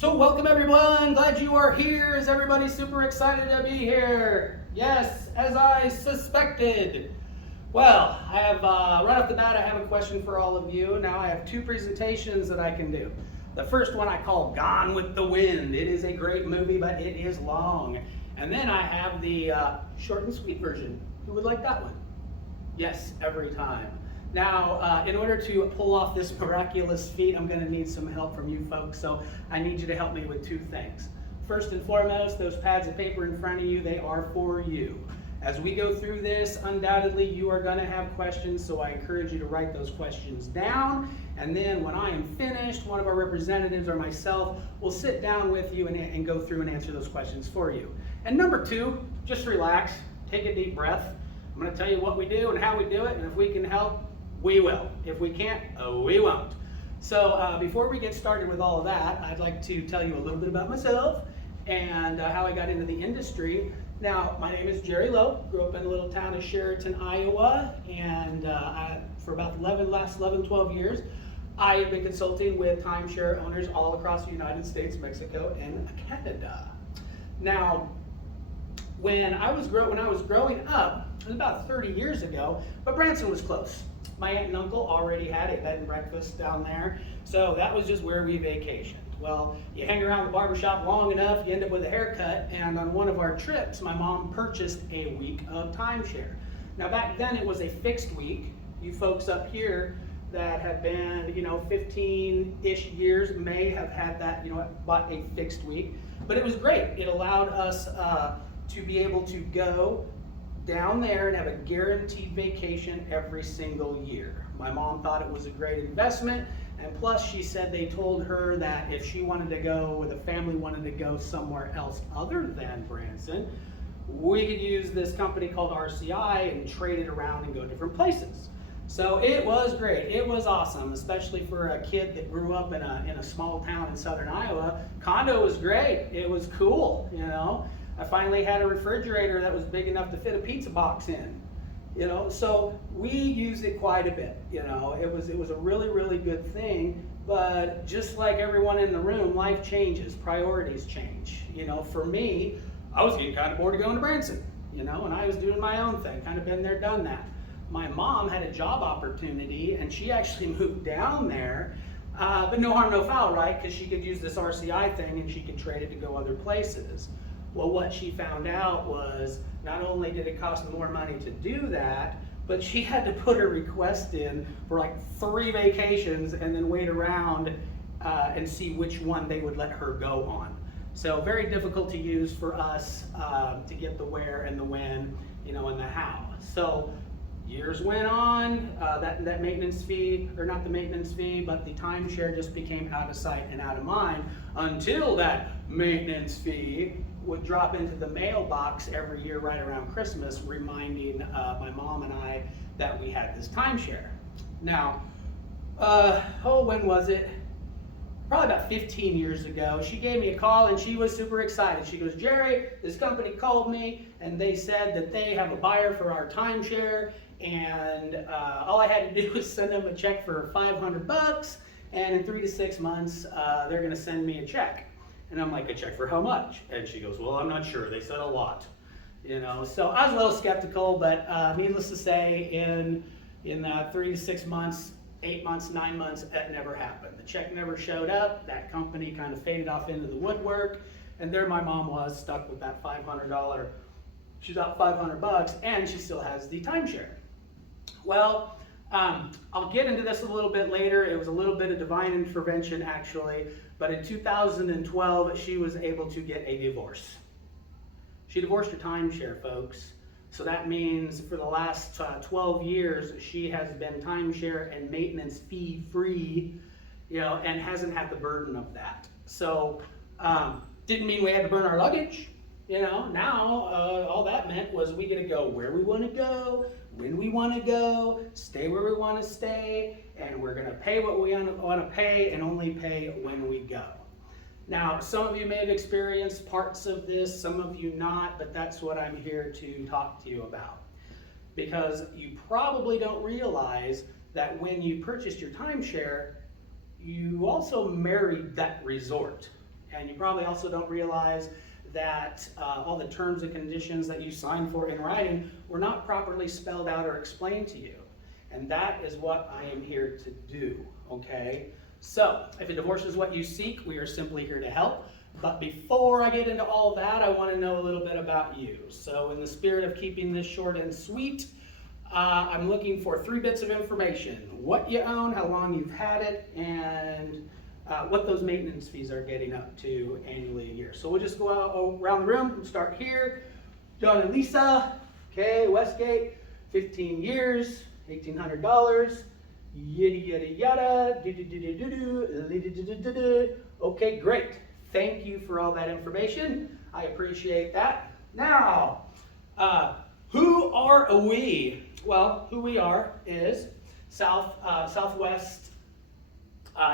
So welcome everyone, glad you are here. Is everybody super excited to be here? Yes, as I suspected. Well, I have, right off the bat, I have a question for all of you. Now I have two presentations that I can do. The first one I call Gone with the Wind. It is a great movie, but it is long. And then I have the short and sweet version. Who would like that one? Yes, every time. Now, in order to pull off this miraculous feat, I'm going to need some help from you folks, so I need you to help me with two things. First and foremost, those pads of paper in front of you, they are for you. As we go through this, undoubtedly you are going to have questions, so I encourage you to write those questions down, and then when I am finished, one of our representatives or myself will sit down with you and go through and answer those questions for you. And number two, just relax, take a deep breath. I'm going to tell you what we do and how we do it, and if we can help, we will. If we can't, we won't. So before we get started with all of that, I'd like to tell you a little bit about myself and how I got into the industry. Now, my name is Jerry Lowe. Grew up in the little town of Sheraton, Iowa, and for about last 11, 12 years, I have been consulting with timeshare owners all across the United States, Mexico, and Canada. Now, when I was growing up, it was about 30 years ago, but Branson was close. My aunt and uncle already had a bed and breakfast down there, so that was just where we vacationed. Well, you hang around the barbershop long enough, you end up with a haircut, and on one of our trips, my mom purchased a week of timeshare. Now back then it was a fixed week. You folks up here that have been, 15-ish years may have had that, bought a fixed week, but it was great. It allowed us to be able to go down there and have a guaranteed vacation every single year. My mom thought it was a great investment, and plus she said they told her that if she wanted to go, or the family wanted to go somewhere else other than Branson, we could use this company called RCI and trade it around and go different places. So it was great. It was awesome, especially for a kid that grew up in a small town in southern Iowa. Condo was great. It was cool, I finally had a refrigerator that was big enough to fit a pizza box in, so we used it quite a bit, it was a really, really good thing, but just like everyone in the room, life changes, priorities change. For me, I was getting kind of bored of going to Branson, and I was doing my own thing, kind of been there, done that. My mom had a job opportunity, and she actually moved down there, but no harm, no foul, right? Because she could use this RCI thing, and she could trade it to go other places. Well, what she found out was not only did it cost more money to do that, but she had to put a request in for like 3 vacations and then wait around and see which one they would let her go on. So very difficult to use for us to get the where and the when, and the how. So years went on, that maintenance fee, or not the maintenance fee, but the timeshare just became out of sight and out of mind until that maintenance fee would drop into the mailbox every year right around Christmas, reminding my mom and I that we had this timeshare. Now, when was it? Probably about 15 years ago, she gave me a call and she was super excited. She goes, Jerry, this company called me and they said that they have a buyer for our timeshare, and all I had to do was send them a check for $500, and in 3 to 6 months, they're gonna send me a check. And I'm like, a check for how much? And she goes, well, I'm not sure. They said a lot. So I was a little skeptical, but needless to say, in 3 to 6 months, 8 months, 9 months, that never happened. The check never showed up. That company kind of faded off into the woodwork, and there my mom was stuck with that $500. She's out $500, and she still has the timeshare. Well, I'll get into this a little bit later. It was a little bit of divine intervention, actually. But in 2012, she was able to get a divorce. She divorced her timeshare, folks. So that means for the last 12 years, she has been timeshare and maintenance fee free, and hasn't had the burden of that. So didn't mean we had to burn our luggage. Now all that meant was we get to go where we want to go, when we want to go, stay where we want to stay, and we're going to pay what we want to pay and only pay when we go. Now, some of you may have experienced parts of this, some of you not, but that's what I'm here to talk to you about. Because you probably don't realize that when you purchased your timeshare, you also married that resort. And you probably also don't realize that all the terms and conditions that you signed for in writing were not properly spelled out or explained to you. And that is what I am here to do, okay? So, if a divorce is what you seek, we are simply here to help. But before I get into all that, I want to know a little bit about you. So, in the spirit of keeping this short and sweet, I'm looking for 3 bits of information. What you own, how long you've had it, and what those maintenance fees are getting up to annually a year. So we'll just go out around the room and start here. John and Lisa, okay, Westgate, 15 years, $1,800, yada yada yada, do do do do do do do. Okay, great. Thank you for all that information. I appreciate that. Now, who are we? Well, who we are is Southwest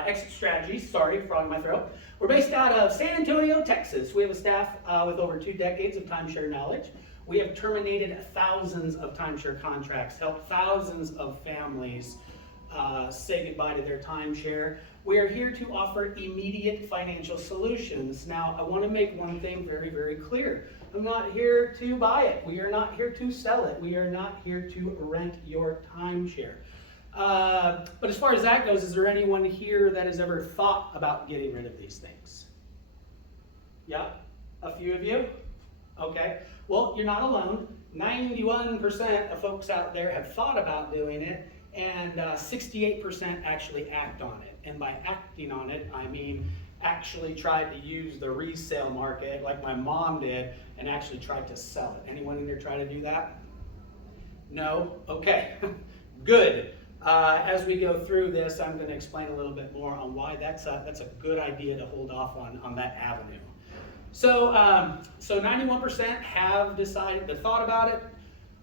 Exit Strategies, sorry, frog in my throat. We're based out of San Antonio, Texas. We have a staff with over 2 decades of timeshare knowledge. We have terminated thousands of timeshare contracts, helped thousands of families say goodbye to their timeshare. We are here to offer immediate financial solutions. Now, I want to make one thing very, very clear. I'm not here to buy it. We are not here to sell it. We are not here to rent your timeshare. But as far as that goes, is there anyone here that has ever thought about getting rid of these things? Yeah, a few of you? Okay, well, you're not alone. 91% of folks out there have thought about doing it, and 68% actually act on it. And by acting on it, I mean actually tried to use the resale market like my mom did and actually tried to sell it. Anyone in here try to do that? No? Okay, good. As we go through this, I'm going to explain a little bit more on why that's a good idea to hold off on that avenue. So 91% have decided, thought about it.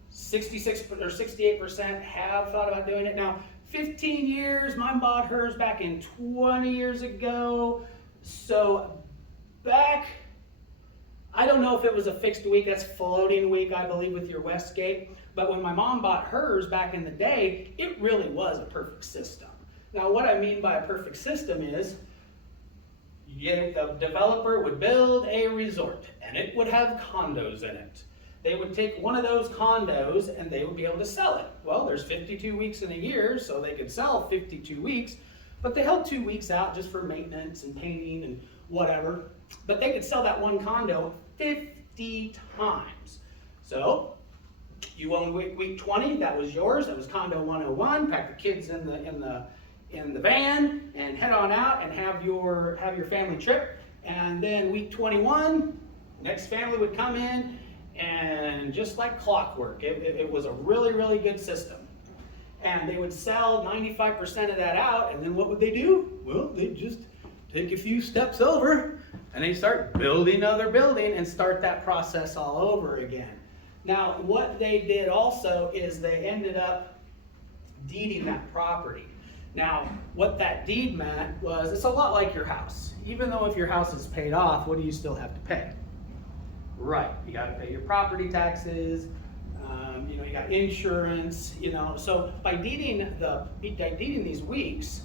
66 or 68% have thought about doing it. Now, 15 years, mine bought hers back in 20 years ago. So back, I don't know if it was a fixed week, that's floating week, I believe, with your Westgate. But when my mom bought hers back in the day, it really was a perfect system. Now, what I mean by a perfect system is, the developer would build a resort, and it would have condos in it. They would take one of those condos, and they would be able to sell it. Well, there's 52 weeks in a year, so they could sell 52 weeks, but they held 2 weeks out just for maintenance and painting and whatever. But they could sell that one condo 50 times. So you owned week 20, that was yours. That was condo 101. Pack the kids in the van and head on out and have your family trip. And then week 21, next family would come in, and just like clockwork, it was a really, really good system. And they would sell 95% of that out, and then what would they do? Well, they'd just take a few steps over, and they start building another building and start that process all over again. Now, what they did also is they ended up deeding that property. Now, what that deed meant was, it's a lot like your house. Even though if your house is paid off, what do you still have to pay? Right, you got to pay your property taxes, you got insurance, So by deeding these weeks,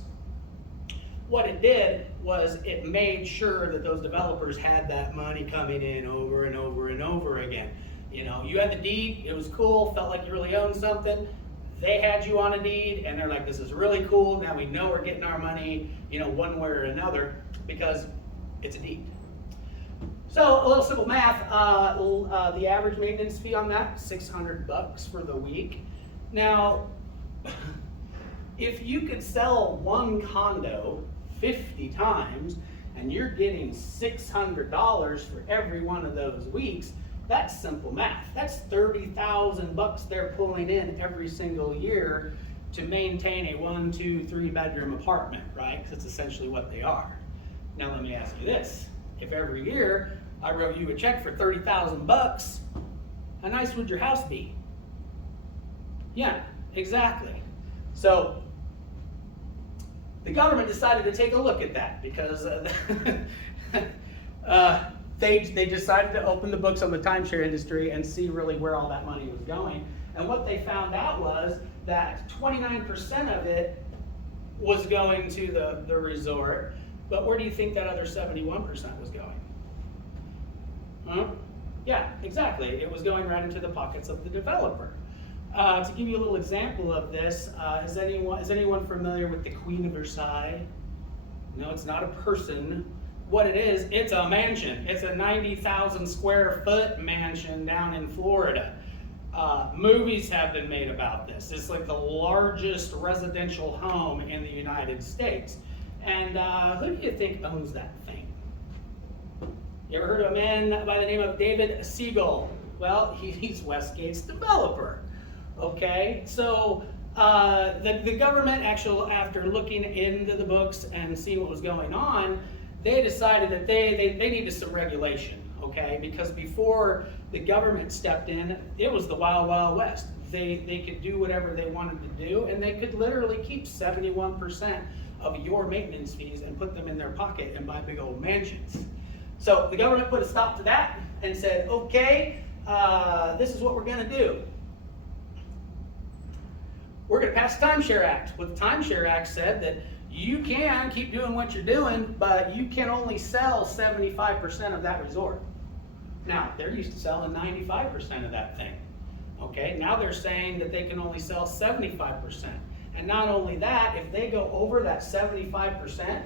what it did was it made sure that those developers had that money coming in over and over and over again. You had the deed, it was cool, felt like you really owned something. They had you on a deed, and they're like, this is really cool. Now we know we're getting our money, one way or another, because it's a deed. So a little simple math, the average maintenance fee on that, $600 for the week. Now, if you could sell one condo 50 times, and you're getting $600 for every one of those weeks, that's simple math. That's $30,000 they're pulling in every single year to maintain a 1, 2, 3 bedroom apartment, right? Because that's essentially what they are. Now let me ask you this. If every year I wrote you a check for $30,000, how nice would your house be? Yeah, exactly. So the government decided to take a look at that because they decided to open the books on the timeshare industry and see really where all that money was going. And what they found out was that 29% of it was going to the resort, But where do you think that other 71% was going? Huh? Yeah, exactly. It was going right into the pockets of the developer. To give you a little example of this, is anyone familiar with the Queen of Versailles? No, it's not a person. What it is, it's a mansion. It's a 90,000 square foot mansion down in Florida. Movies have been made about this. It's like the largest residential home in the United States. And who do you think owns that thing? You ever heard of a man by the name of David Siegel? Well, he's Westgate's developer. Okay, so the government actually, after looking into the books and seeing what was going on, they decided that they needed some regulation, okay? Because before the government stepped in, it was the wild, wild west. They could do whatever they wanted to do, and they could literally keep 71% of your maintenance fees and put them in their pocket and buy big old mansions. So the government put a stop to that and said, okay, this is what we're gonna do. We're going to pass the Timeshare Act. What the Timeshare Act said that you can keep doing what you're doing, but you can only sell 75% of that resort. Now, they're used to selling 95% of that thing. Okay, now they're saying that they can only sell 75%. And not only that, if they go over that 75%,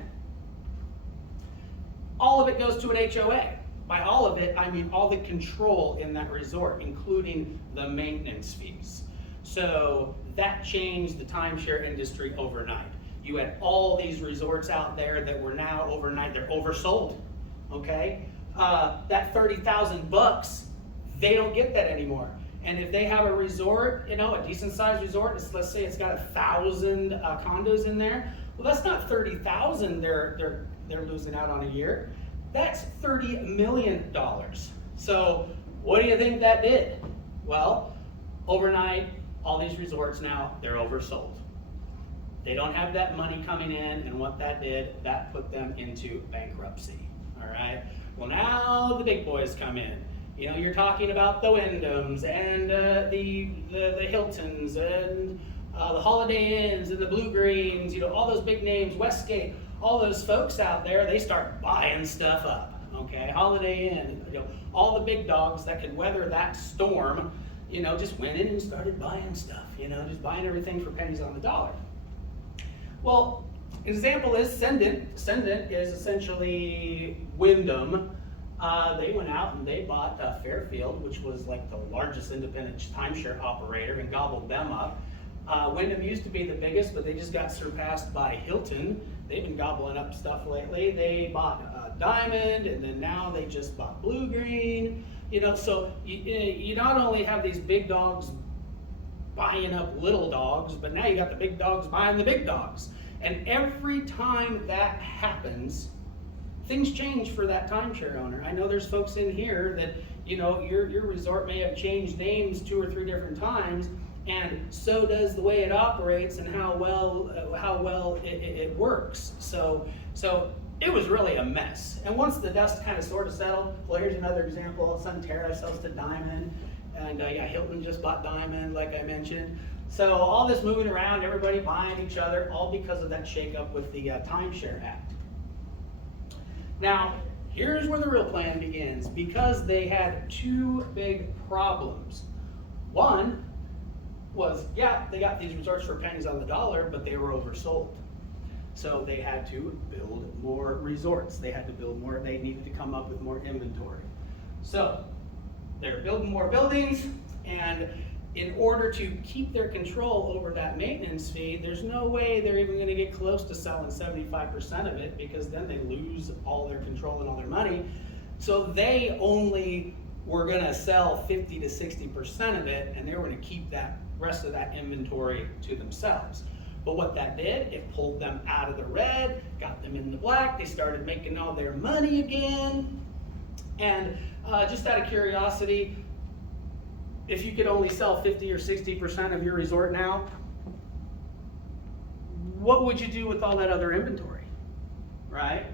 all of it goes to an HOA. By all of it, I mean all the control in that resort, including the maintenance fees. So that changed the timeshare industry overnight. You had all these resorts out there that were now overnight, they're oversold, okay? That 30,000 bucks, they don't get that anymore. And if they have a resort, you know, a decent sized resort, let's say it's got 1,000 condos in there, well, that's not 30,000 they're losing out on a year. That's $30 million. So what do you think that did? Well, overnight, all these resorts now, they're oversold. They don't have that money coming in, and what that did, that put them into bankruptcy, all right? Well, now the big boys come in. You know, you're talking about the Wyndhams and the Hiltons and the Holiday Inns and the Blue Greens, you know, all those big names, Westgate, all those folks out there, they start buying stuff up, okay? Holiday Inn, you know, all the big dogs that could weather that storm, you know, just went in and started buying stuff, you know, just buying everything for pennies on the dollar. Well, an example is Cendant. Cendant is essentially Wyndham. They went out and they bought Fairfield, which was like the largest independent timeshare operator, and gobbled them up. Wyndham used to be the biggest, but they just got surpassed by Hilton. They've been gobbling up stuff lately. They bought Diamond, and then now they just bought Blue Green. You know, so you not only have these big dogs buying up little dogs, but now you got the big dogs buying the big dogs. And every time that happens, things change for that timeshare owner. I know there's folks in here that, you know, your resort may have changed names 2 or 3 different times, and so does the way it operates and how well it works. So it was really a mess. And once the dust kind of sort of settled, well, here's another example. Sunterra sells to Diamond, and yeah, Hilton just bought Diamond, like I mentioned. So all this moving around, everybody buying each other, all because of that shakeup with the Timeshare Act. Now, here's where the real plan begins, because they had 2 big problems. One was, yeah, they got these resorts for pennies on the dollar, but they were oversold. So they had to build more resorts. They had to build more, they needed to come up with more inventory. So they're building more buildings, and in order to keep their control over that maintenance fee, there's no way they're even going to get close to selling 75% of it, because then they lose all their control and all their money. So they only were going to sell 50 to 60% of it, and they were going to keep that rest of that inventory to themselves. But what that did, it pulled them out of the red, got them in the black. They started making all their money again. And just out of curiosity, if you could only sell 50 or 60% of your resort now, what would you do with all that other inventory, right?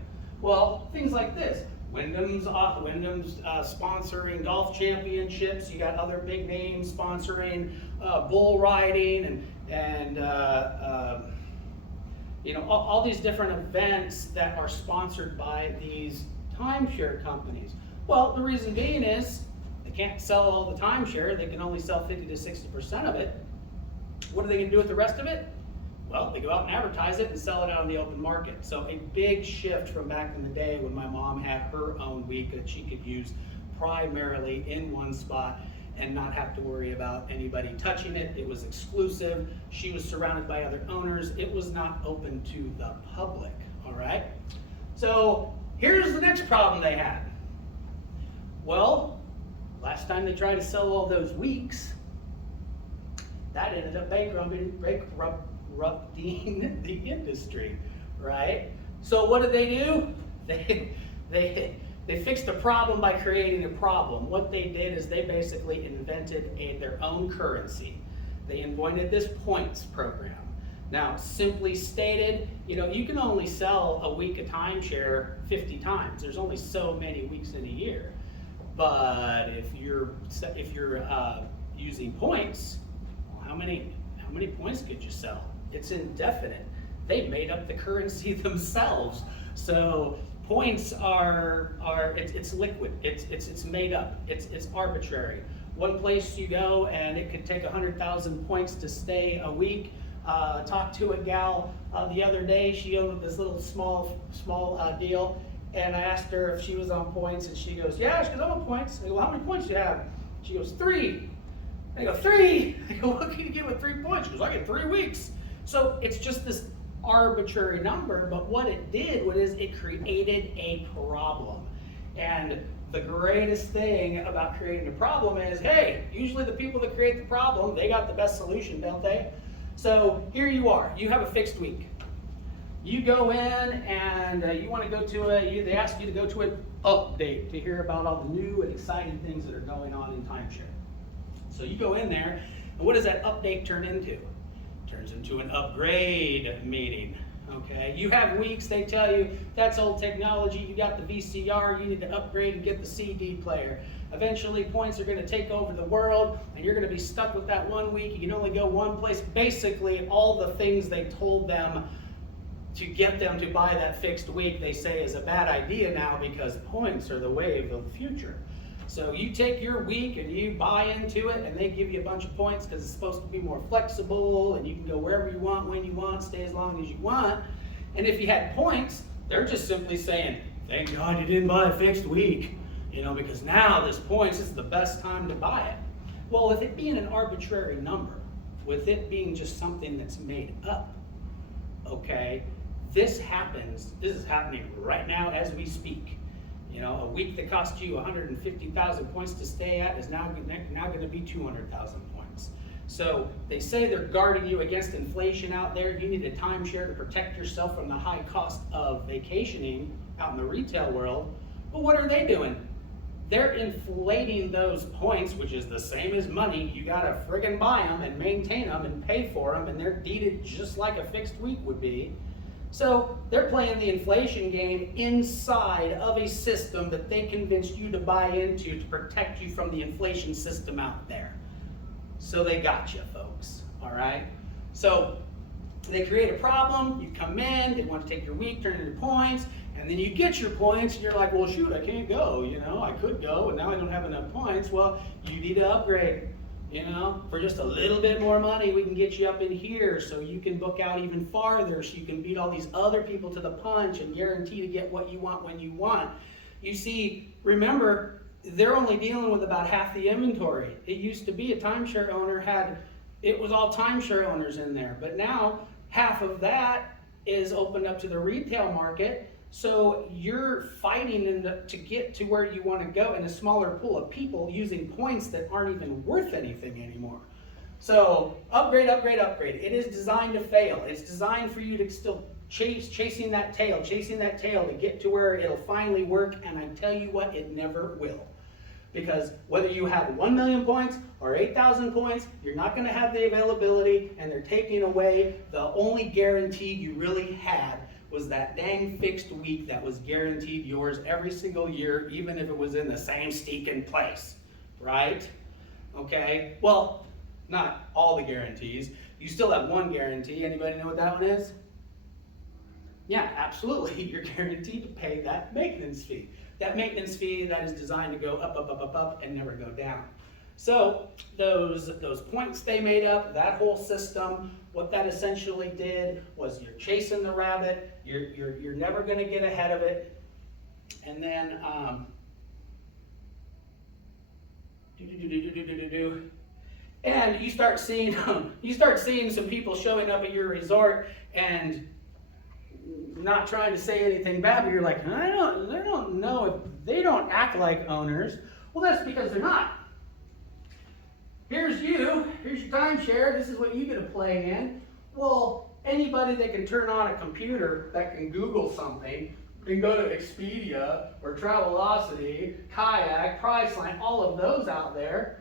Well, things like this. Wyndham's sponsoring golf championships. You got other big names sponsoring bull riding and all these different events that are sponsored by these timeshare companies. Well, the reason being is they can't sell all the timeshare. They can only sell 50 to 60% of it. What are they going to do with the rest of it? Well, they go out and advertise it and sell it out in the open market. So a big shift from back in the day when my mom had her own week that she could use primarily in one spot and not have to worry about anybody touching it. It was exclusive. She was surrounded by other owners. It was not open to the public, all right? So here's the next problem they had. Well, last time they tried to sell all those weeks, that ended up bankrupting the industry, right? So what did they do? They fixed the problem by creating a problem. What they did is they basically invented their own currency. They invented this points program. Now, simply stated, you can only sell a week of timeshare 50 times. There's only so many weeks in a year. But if you're using points, well, how many points could you sell? It's indefinite. They made up the currency themselves. So points it's liquid. It's made up. It's arbitrary. One place you go and it could take 100,000 points to stay a week. Talked to a gal the other day. She owned this little small deal, and I asked her if she was on points, and she goes, "Yeah." She goes, "I'm on points." I go, "How many points do you have?" She goes, 3. I go, 3? I go, "What can you get with 3 points?" She goes, "I get 3 weeks." So it's just this arbitrary number, but what it did was it created a problem. And the greatest thing about creating a problem is, hey, usually the people that create the problem, they got the best solution, don't they? So here you are, you have a fixed week. You go in and you want to go to they ask you to go to an update to hear about all the new and exciting things that are going on in timeshare. So you go in there, and what does that update turn into? It turns into an upgrade meeting. Okay, you have weeks, they tell you, that's old technology, you got the VCR, you need to upgrade and get the CD player. Eventually, points are going to take over the world, and you're going to be stuck with that 1 week. You can only go one place. Basically, all the things they told them to get them to buy that fixed week, they say is a bad idea now because points are the wave of the future. So you take your week and you buy into it, and they give you a bunch of points because it's supposed to be more flexible, and you can go wherever you want, when you want, stay as long as you want. And if you had points, they're just simply saying, thank God you didn't buy a fixed week, because now this points is the best time to buy it. Well, with it being an arbitrary number, with it being just something that's made up, okay, this is happening right now as we speak. A week that cost you 150,000 points to stay at is now going to be 200,000 points. So they say they're guarding you against inflation out there. You need a timeshare to protect yourself from the high cost of vacationing out in the retail world. But what are they doing? They're inflating those points, which is the same as money. You got to friggin' buy them and maintain them and pay for them, and they're deeded just like a fixed week would be. So they're playing the inflation game inside of a system that they convinced you to buy into to protect you from the inflation system out there. So they got you, folks, all right? So they create a problem, you come in, they want to take your week, turn it into points, and then you get your points, and you're like, well, shoot, I can't go, I could go, and now I don't have enough points. Well, you need to upgrade. For just a little bit more money, we can get you up in here so you can book out even farther, so you can beat all these other people to the punch and guarantee to get what you want when you want. You see, remember, they're only dealing with about half the inventory. It used to be a timeshare owner it was all timeshare owners in there, but now half of that is opened up to the retail market. So you're fighting to get to where you want to go in a smaller pool of people using points that aren't even worth anything anymore. So upgrade, upgrade, upgrade. It is designed to fail. It's designed for you to still chasing that tail to get to where it'll finally work. And I tell you what, it never will. Because whether you have 1 million points or 8,000 points, you're not going to have the availability, and they're taking away the only guarantee you really had was that dang fixed week that was guaranteed yours every single year, even if it was in the same stinking place, right? Okay, well, not all the guarantees. You still have one guarantee. Anybody know what that one is? Yeah, absolutely. You're guaranteed to pay that maintenance fee. That maintenance fee that is designed to go up, up, up, up, up, and never go down. So those points they made up, that whole system, what that essentially did was you're chasing the rabbit. You're never going to get ahead of it. And then and you start seeing some people showing up at your resort and not trying to say anything bad, but you're like, I don't know if they don't act like owners. Well, that's because they're not. Here's your timeshare. This is what you get to play in. Well, anybody that can turn on a computer that can Google something can go to Expedia or Travelocity, Kayak, Priceline, all of those out there.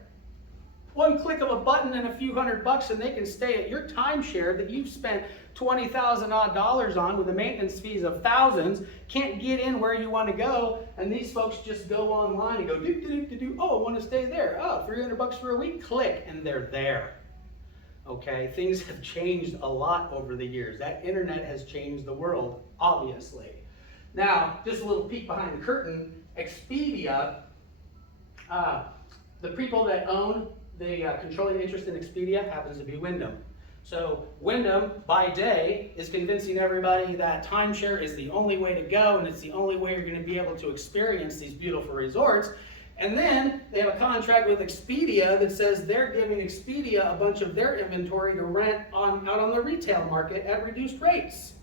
One click of a button and a few $100 and they can stay at your timeshare that you've spent $20,000 odd on with the maintenance fees of thousands, can't get in where you want to go, and these folks just go online and go oh, I want to stay there. Oh, $300 for a week, click, and they're there. Okay, things have changed a lot over the years. That internet has changed the world, obviously. Now, just a little peek behind the curtain, Expedia, the people that own the controlling interest in Expedia happens to be Wyndham. So Wyndham, by day, is convincing everybody that timeshare is the only way to go and it's the only way you're going to be able to experience these beautiful resorts. And then they have a contract with Expedia that says they're giving Expedia a bunch of their inventory to rent out on the retail market at reduced rates.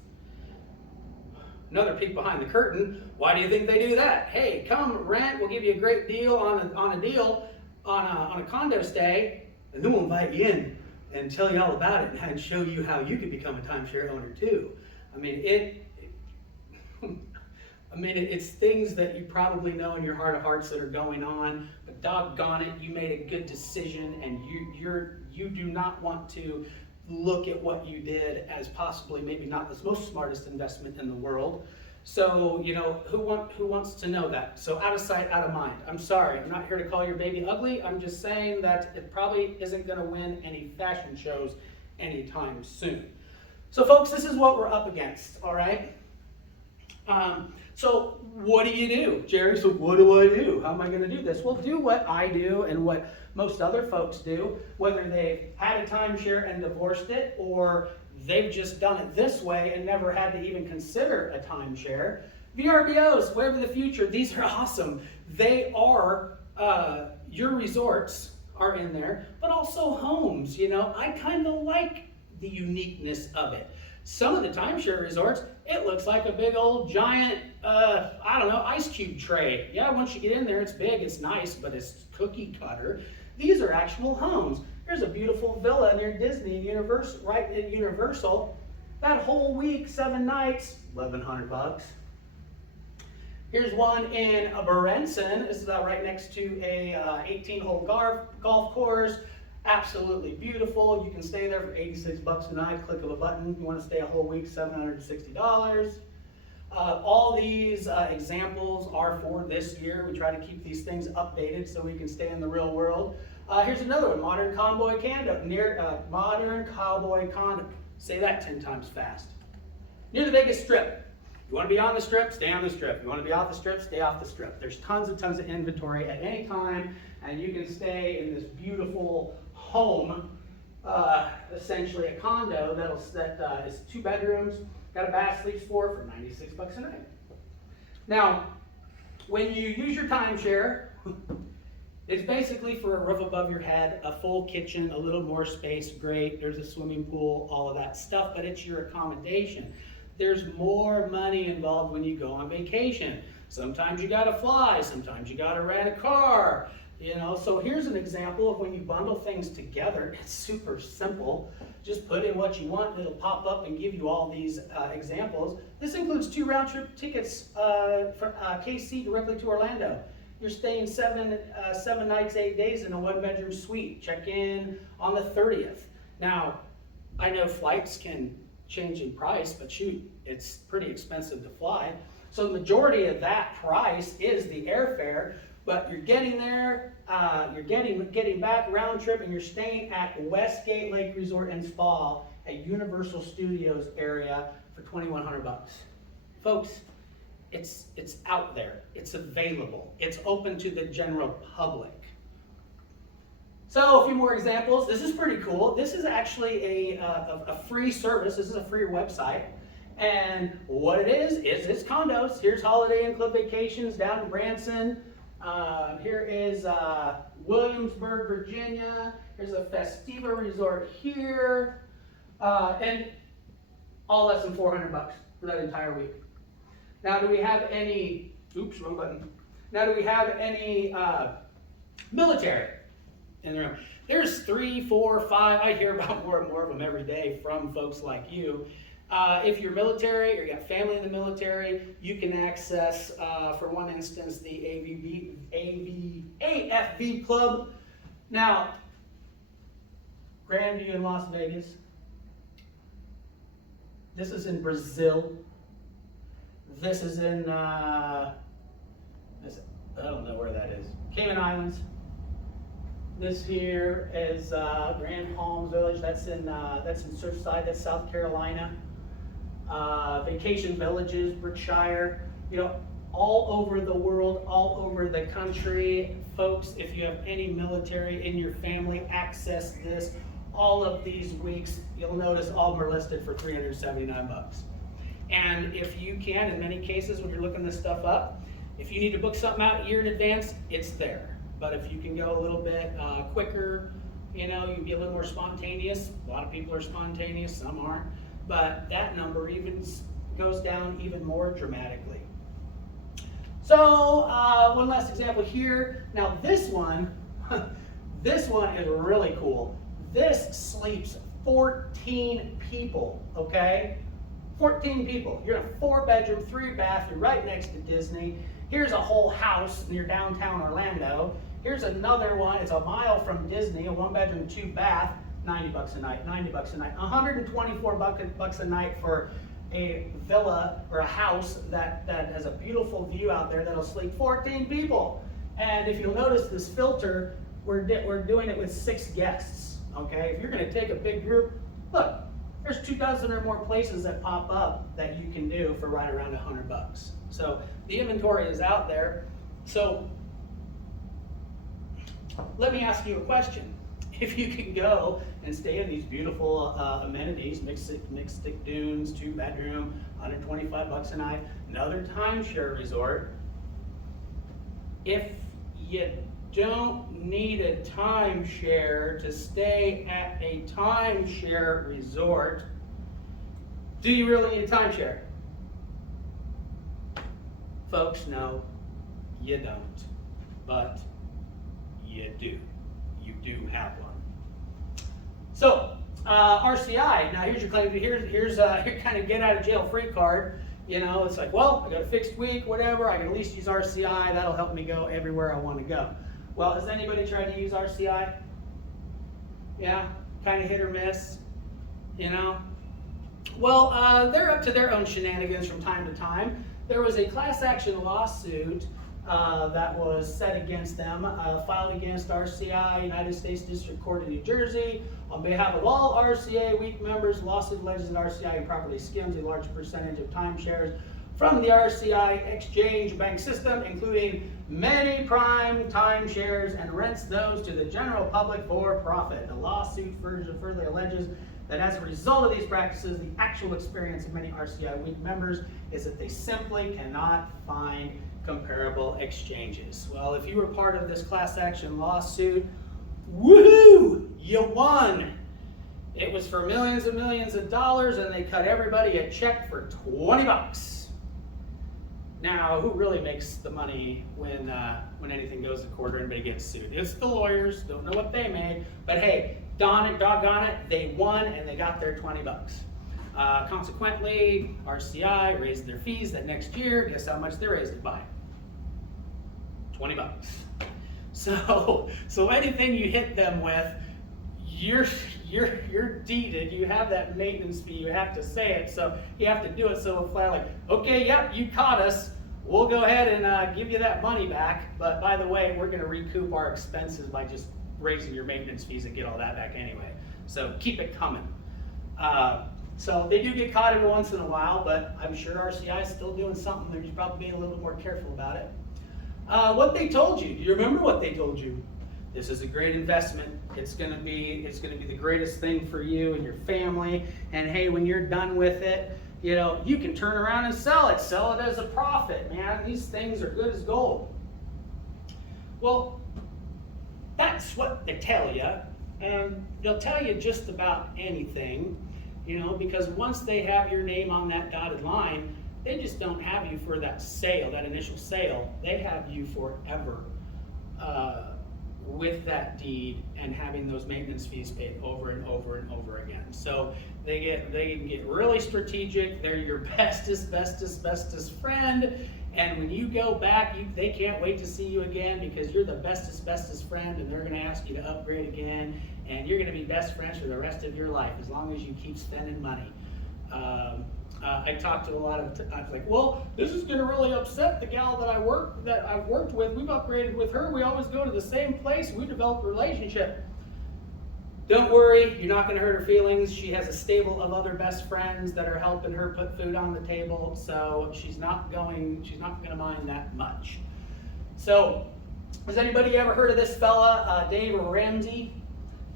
Another peek behind the curtain, why do you think they do that? Hey, come rent, we'll give you a great deal on a condo stay, and then we'll invite you in and tell you all about it and show you how you could become a timeshare owner too. I mean, it's things that you probably know in your heart of hearts that are going on, but doggone it, you made a good decision, and you do not want to look at what you did as possibly maybe not the most smartest investment in the world. So, who wants to know that? So out of sight, out of mind. I'm sorry, I'm not here to call your baby ugly. I'm just saying that it probably isn't going to win any fashion shows anytime soon. So folks, this is what we're up against, all right? So what do? Jerry, so what do I do? How am I going to do this? Well, do what I do and what most other folks do, whether they've had a timeshare and divorced it, or they've just done it this way and never had to even consider a timeshare. VRBOs, whatever the future, these are awesome. They are, your resorts are in there, but also homes. I kind of like the uniqueness of it. Some of the timeshare resorts, it looks like a big old giant, ice cube tray. Yeah, once you get in there, it's big, it's nice, but it's cookie cutter. These are actual homes. Here's a beautiful villa near Disney and Universal, right at Universal. That whole week, 7 nights, $1,100. Here's one in Berenson. This is right next to a 18-hole golf course. Absolutely beautiful. You can stay there for $86 a night. Click of a button. You want to stay a whole week, $760. All these examples are for this year. We try to keep these things updated so we can stay in the real world. Here's another one, Modern Cowboy Condo. Say that 10 times fast. Near the Vegas Strip. You want to be on the Strip, stay on the Strip. You want to be off the Strip, stay off the Strip. There's tons of inventory at any time, and you can stay in this beautiful home, essentially a condo that is 2 bedrooms, got a bath, sleeps 4 for $96 a night. Now, when you use your timeshare, it's basically for a roof above your head, a full kitchen, a little more space, great. There's a swimming pool, all of that stuff, but it's your accommodation. There's more money involved when you go on vacation. Sometimes you gotta fly, sometimes you gotta rent a car. So here's an example of when you bundle things together. It's super simple. Just put in what you want and it'll pop up and give you all these examples. This includes 2 round-trip tickets from KC directly to Orlando. You're staying 7 nights, 8 days in a 1-bedroom suite. Check in on the 30th. Now, I know flights can change in price, but shoot, it's pretty expensive to fly. So the majority of that price is the airfare, but you're getting there, you're getting back round trip, and you're staying at Westgate Lake Resort and Spa at Universal Studios area for $2,100. Folks, it's out there. It's available. It's open to the general public. So a few more examples. This is pretty cool. This is actually a free service. This is a free website. And what it is it's condos. Here's Holiday Inn Club Vacations down in Branson. Here is Williamsburg, Virginia. Here's a Festiva Resort here. And all less than $400 for that entire week. Now, do we have any, oops, wrong button. Now, do we have any military in the room? There's 3, 4, 5, I hear about more and more of them every day from folks like you. If you're military or you got family in the military, you can access, for one instance, the AFV Club. Now, Grandview in Las Vegas. This is in Brazil. This is in, I don't know where that is. Cayman Islands. This here is Grand Palms Village. That's in Surfside. That's South Carolina. Vacation Villages, Berkshire. You know, all over the world, all over the country. Folks, if you have any military in your family, access this. All of these weeks, you'll notice all of them are listed for $379. And if you can, in many cases, when you're looking this stuff up, if you need to book something out a year in advance, it's there. But if you can go a little bit quicker, you know, you can be a little more spontaneous. A lot of people are spontaneous, some aren't. But that number even goes down even more dramatically. So one last example here. Now this one is really cool. This sleeps 14 people, okay? 14 people. You're in a 4-bedroom, 3-bath. You're right next to Disney. Here's a whole house near downtown Orlando. Here's another one. It's a mile from Disney, a 1-bedroom, 2-bath. $90 a night, $90 a night. $124 a night for a villa or a house that has a beautiful view out there that'll sleep 14 people. And if you'll notice this filter, we're doing it with 6 guests. Okay, if you're going to take a big group, look, there's 24 or more places that pop up that you can do for right around $100. So the inventory is out there. So let me ask you a question. If you can go and stay in these beautiful amenities, mixed stick dunes, 2-bedroom, $125 a night, another timeshare resort, if you don't need a timeshare to stay at a timeshare resort, do you really need a timeshare? Folks, no, you don't, but you do. You do have one. So, RCI, now here's your claim, here's your kind of get out of jail free card. You know, it's like, well, I got a fixed week, whatever, I can at least use RCI, that'll help me go everywhere I want to go. Well, has anybody tried to use RCI? Yeah, kind of hit or miss, you know? Well, they're up to their own shenanigans from time to time. There was a class action lawsuit that was set against them, filed against RCI, United States District Court in New Jersey. On behalf of all RCA Week members, lawsuit alleges that RCI improperly skims a large percentage of timeshares from the RCI exchange bank system, including many prime timeshares, and rents those to the general public for profit. The lawsuit further alleges that as a result of these practices, the actual experience of many RCI Week members is that they simply cannot find comparable exchanges. Well, if you were part of this class action lawsuit, woohoo, you won. It was for millions and millions of dollars, and they cut everybody a check for $20. Now, who really makes the money when anything goes to court or anybody gets sued? It's the lawyers. Don't know what they made, but hey, doggone it, they won and they got their $20. Consequently, RCI raised their fees that next year. Guess how much they raised it by? $20. So anything you hit them with, you're deeded. You have that maintenance fee. You have to say it. So you have to do it. So if they're like, okay, yep, you caught us. We'll go ahead and give you that money back. But by the way, we're going to recoup our expenses by just raising your maintenance fees and get all that back anyway. So keep it coming. So they do get caught every once in a while, but I'm sure RCI is still doing something. They're just probably being a little bit more careful about it. What they told you, do you remember what they told you? This is a great investment. It's gonna be the greatest thing for you and your family. And hey, when you're done with it, you know, you can turn around and sell it as a profit, man. These things are good as gold. Well, that's what they tell you, and they'll tell you just about anything, you know, because once they have your name on that dotted line, they just don't have you for that sale, that initial sale. They have you forever with that deed and having those maintenance fees paid over and over and over again. So they can get really strategic. They're your bestest friend. And when you go back, they can't wait to see you again because you're the bestest friend, and they're going to ask you to upgrade again, and you're going to be best friends for the rest of your life as long as you keep spending money. I talked to a lot of times like, well, this is going to really upset the gal that I've worked with. We've upgraded with her. We always go to the same place. We develop a relationship. Don't worry, you're not going to hurt her feelings. She has a stable of other best friends that are helping her put food on the table, so she's not going to mind that much. So, has anybody ever heard of this fella, Dave Ramsey?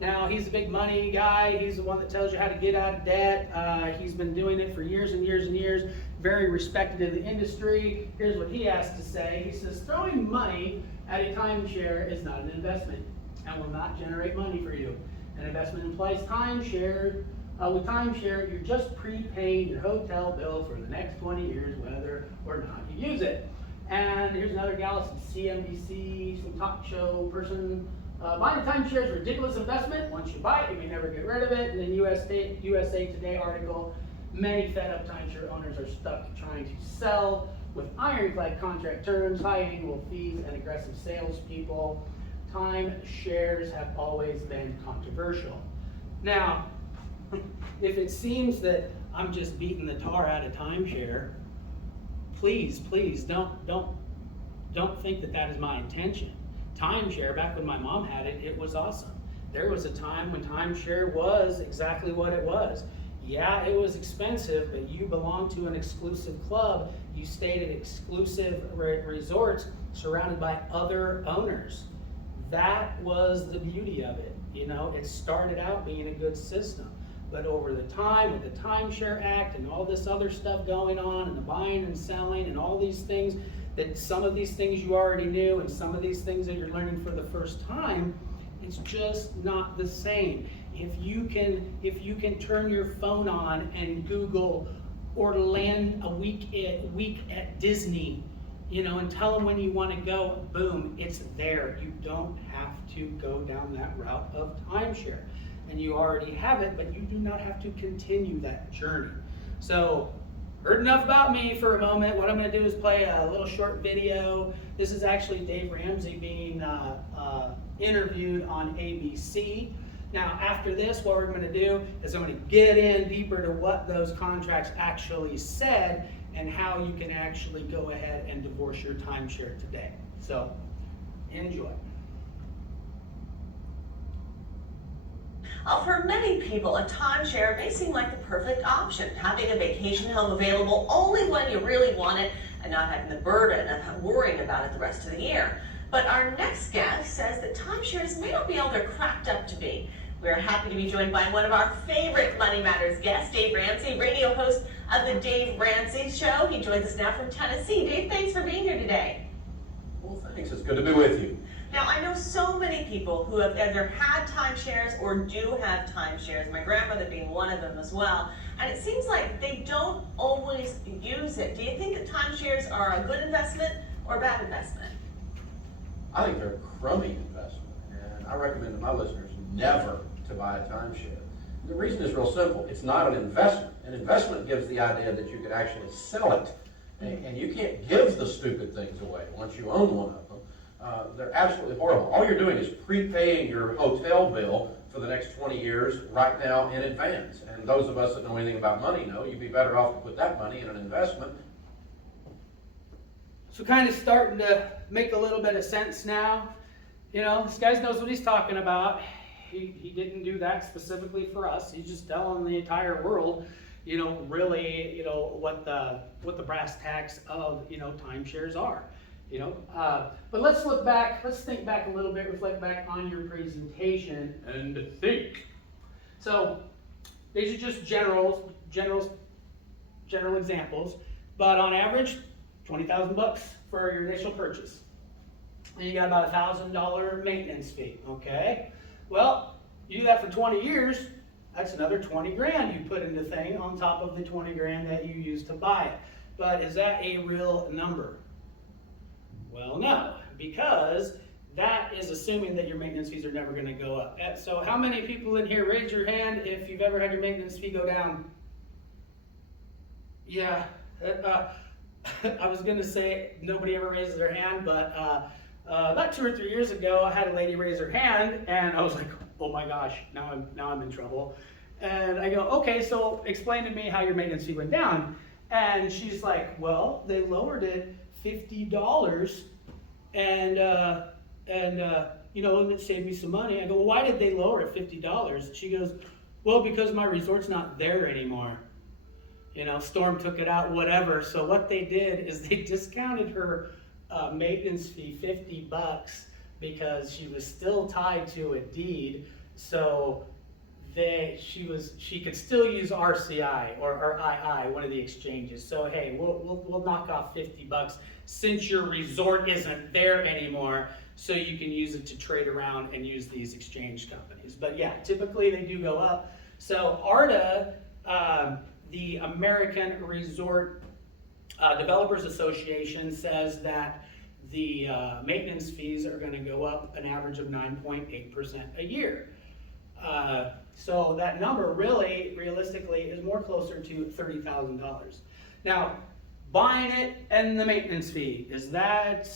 Now, he's a big money guy. He's the one that tells you how to get out of debt. He's been doing it for years and years and years. Very respected in the industry. Here's what he has to say. He says, throwing money at a timeshare is not an investment and will not generate money for you. An investment implies timeshare. With timeshare, you're just prepaying your hotel bill for the next 20 years, whether or not you use it. And here's another gal, some CNBC, some talk show person. Buying a timeshare is a ridiculous investment. Once you buy it, you may never get rid of it. And then USA Today article, many fed-up timeshare owners are stuck trying to sell with ironclad contract terms, high annual fees, and aggressive salespeople. Timeshares have always been controversial. Now, if it seems that I'm just beating the tar out of timeshare, please don't think that is my intention. Timeshare, back when my mom had it, it was awesome. There was a time when timeshare was exactly what it was. Yeah, it was expensive, but you belonged to an exclusive club. You stayed at exclusive resorts surrounded by other owners. That was the beauty of it. You know, it started out being a good system. But over the time, with the Timeshare Act and all this other stuff going on, and the buying and selling and all these things, that some of these things you already knew and some of these things that you're learning for the first time, it's just not the same. If you can turn your phone on and Google Orlando a week at Disney, you know, and tell them when you want to go, boom, it's there. You don't have to go down that route of timeshare. And you already have it, but you do not have to continue that journey. So, heard enough about me for a moment. What I'm going to do is play a little short video. This is actually Dave Ramsey being interviewed on ABC. Now, after this, what we're going to do is I'm going to get in deeper to what those contracts actually said and how you can actually go ahead and divorce your timeshare today. So, enjoy. For many people, a timeshare may seem like the perfect option, having a vacation home available only when you really want it and not having the burden of worrying about it the rest of the year. But our next guest says that timeshares may not be all they're cracked up to be. We're happy to be joined by one of our favorite Money Matters guests, Dave Ramsey, radio host of the Dave Ramsey Show. He joins us now from Tennessee. Dave, thanks for being here today. Well, thanks. It's good to be with you. Now, I know so many people who have either had timeshares or do have timeshares, my grandmother being one of them as well, and it seems like they don't always use it. Do you think that timeshares are a good investment or a bad investment? I think they're a crummy investment, and I recommend to my listeners never to buy a timeshare. The reason is real simple. It's not an investment. An investment gives the idea that you could actually sell it, and you can't give the stupid things away once you own one of them. They're absolutely horrible. All you're doing is prepaying your hotel bill for the next 20 years right now in advance. And those of us that know anything about money know you'd be better off to put that money in an investment. So kind of starting to make a little bit of sense now. You know, this guy knows what he's talking about. He didn't do that specifically for us. He's just telling the entire world, really, what the brass tacks of, timeshares are, But let's think back a little bit, reflect back on your presentation and think. So these are just general examples, but on average, $20,000 for your initial purchase. And you got about $1,000 maintenance fee, okay? Well, you do that for 20 years, that's another 20 grand you put in the thing on top of the 20 grand that you used to buy it. But is that a real number? Well, no, because that is assuming that your maintenance fees are never going to go up. So how many people in here, raise your hand if you've ever had your maintenance fee go down? Yeah, I was going to say nobody ever raises their hand, but about 2 or 3 years ago, I had a lady raise her hand, and I was like, oh my gosh, now I'm in trouble. And I go, okay, so explain to me how your maintenance fee went down. And she's like, well, they lowered it $50, and it saved me some money. I go, well, why did they lower it $50? She goes, well, because my resort's not there anymore. Storm took it out, whatever. So what they did is they discounted her maintenance fee $50 because she was still tied to a deed. So she could still use RCI or II, one of the exchanges. So hey, we'll knock off $50 since your resort isn't there anymore, so you can use it to trade around and use these exchange companies. But yeah, typically they do go up. So ARDA, the American Resort Developers Association, says that the maintenance fees are going to go up an average of 9.8% a year. So that number really, realistically, is more closer to $30,000. Now, buying it and the maintenance fee, is that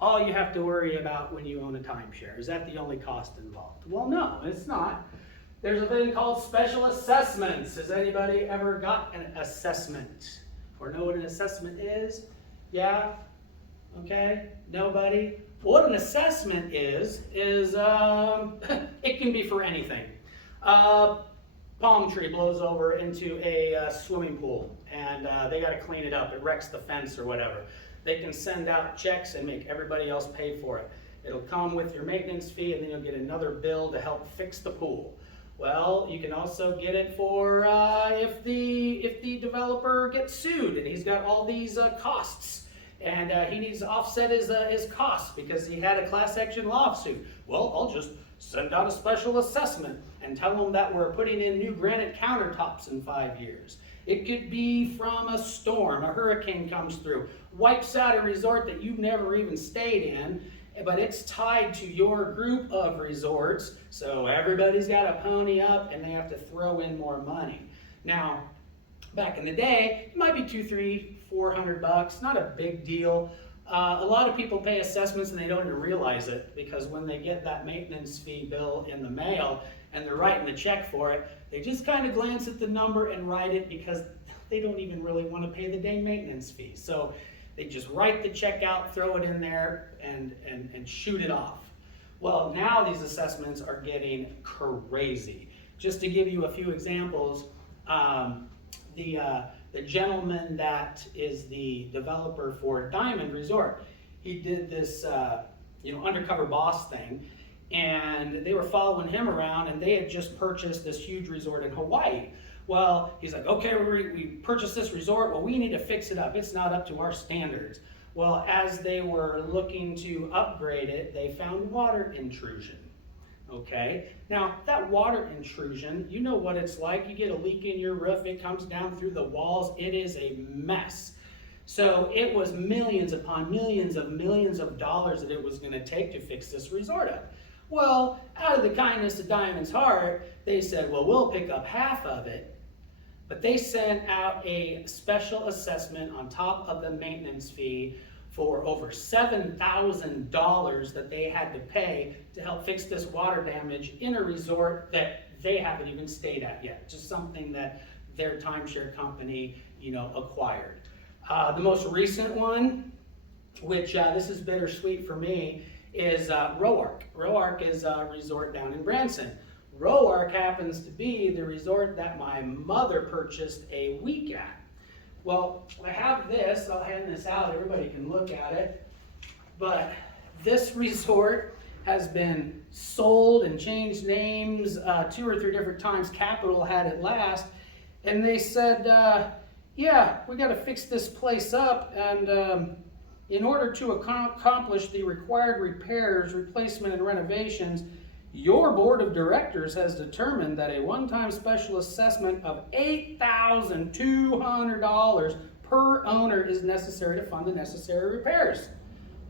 all you have to worry about when you own a timeshare? Is that the only cost involved? Well, no, it's not. There's a thing called special assessments. Has anybody ever got an assessment? Or know what an assessment is? Yeah? Okay? Nobody? What an assessment is it can be for anything. Palm tree blows over into a swimming pool, and they got to clean it up. It wrecks the fence or whatever. They can send out checks and make everybody else pay for it. It'll come with your maintenance fee, and then you'll get another bill to help fix the pool. Well, you can also get it for if the developer gets sued and he's got all these costs, and he needs to offset his costs because he had a class action lawsuit. Well, I'll just send out a special assessment and tell them that we're putting in new granite countertops in 5 years. It could be from a storm, a hurricane comes through, wipes out a resort that you've never even stayed in, but it's tied to your group of resorts, so everybody's got to pony up and they have to throw in more money. Now, back in the day, it might be $200, $300, $400, not a big deal. A lot of people pay assessments and they don't even realize it, because when they get that maintenance fee bill in the mail and they're writing the check for it, they just kind of glance at the number and write it because they don't even really want to pay the dang maintenance fee. So they just write the check out, throw it in there, and shoot it off. Well, now these assessments are getting crazy. Just to give you a few examples, the gentleman that is the developer for Diamond Resort, he did this undercover boss thing, and they were following him around, and they had just purchased this huge resort in Hawaii. Well, he's like, okay, we purchased this resort, well, we need to fix it up. It's not up to our standards. Well, as they were looking to upgrade it, they found water intrusion. Okay, now that water intrusion, you know what it's like. You get a leak in your roof, it comes down through the walls, it is a mess. So it was millions upon millions of dollars that it was going to take to fix this resort up. Well, out of the kindness of Diamond's heart, they said, well, we'll pick up half of it. But they sent out a special assessment on top of the maintenance fee for over $7,000 that they had to pay to help fix this water damage in a resort that they haven't even stayed at yet. Just something that their timeshare company, acquired. The most recent one, which this is bittersweet for me, is Roark. Roark is a resort down in Branson. Row Arc happens to be the resort that my mother purchased a week at. Well, I have this, I'll hand this out, everybody can look at it, but this resort has been sold and changed names 2 or 3 different times. Capital had it last, and they said, yeah, we got to fix this place up, and in order to accomplish the required repairs, replacement, and renovations, your board of directors has determined that a one-time special assessment of $8,200 per owner is necessary to fund the necessary repairs.